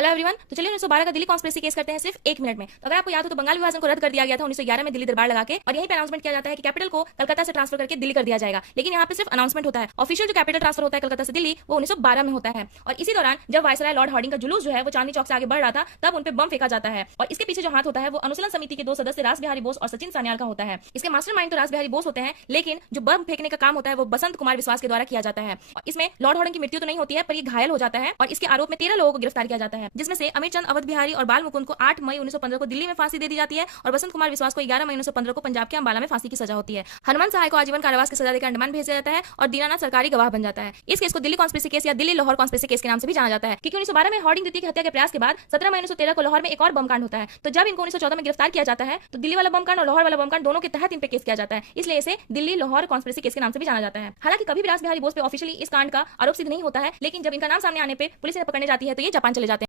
Hello everyone. तो चलिए 1912 का दिल्ली कॉन्स्पिरेसी केस करते हैं सिर्फ 1 मिनट में। तो अगर आपको याद हो तो बंगाल विभाजन को रद्द कर दिया गया था 1911 में दिल्ली दरबार लगा के, और यहीं पे अनाउंसमेंट किया जाता है कि कैपिटल को कलकत्ता से ट्रांसफर करके दिल्ली कर दिया जाएगा। लेकिन यहाँ पे सिर्फ अनाउंसमेंट होता है। ऑफिशियल जो कैपिटल ट्रांसफर होता है कलकत्ता से दिल्ली वो 1912 में होता है। और इसी दौरान जब वायसराय लॉर्ड हार्डिंग का जुलूस जो है वो चांदनी चौक से आगे बढ़ रहा था, तब उन पे बम फेंका जाता है। और इसके पीछे जो हाथ होता है वो अनुसूलन समिति के 2 सदस्य रास बिहारी बोस और सचिन सान्याल का होता है। इसके मास्टरमाइंड तो रास बिहारी बोस होते हैं, लेकिन जो बम फेंकने का काम होता है वो बसंत कुमार विश्वास के द्वारा किया जाता है। और इसमें लॉर्ड हार्डिंग की मृत्यु तो नहीं होती है, पर ये घायल हो जाता है। और इसके आरोप में 13 लोगों को गिरफ्तार किया जाता है, जिसमें से अमीर चंद अवध बिहारी और बाल मुकुंद को 8 मई 1915 को दिल्ली में फांसी दे दी जाती है, और बसंत कुमार विश्वास को 11 मई 1915 को पंजाब के अंबाला में फांसी की सजा होती है। हनुमान सहाय को आजीवन कारावास की सजा देकर अंडमान भेजा जाता है, और दीनानाथ सरकारी गवाह बन जाता है। इस केस को दिल्ली कॉन्स्पिरेसी केस या दिल्ली लाहौर कॉन्स्पिरेसी केस के नाम से भी जाना जाता है, क्योंकि 1912 में हार्डिंग द्वितीय की हत्या के प्रयास के बाद 17 मई 1913 को लाहौर में एक और बम कांड होता है। तो जब इनको 1914 में गिरफ्तार किया जाता है तो दिल्ली वाला बम कांड और लाहौर वाला बम कांड दोनों के तहत इन पे केस किया जाता है, इसलिए इसे दिल्ली लाहौर कॉन्स्पिरेसी केस के नाम से भी जाना जाता है। हालांकि कभी भी रास बिहारी बोस पे ऑफिशियली इस कांड का आरोप सिद्ध नहीं होता है, लेकिन जब इनका नाम सामने आने पे पुलिस इन्हें पकड़ने जाती है तो ये जापान चले जाते हैं।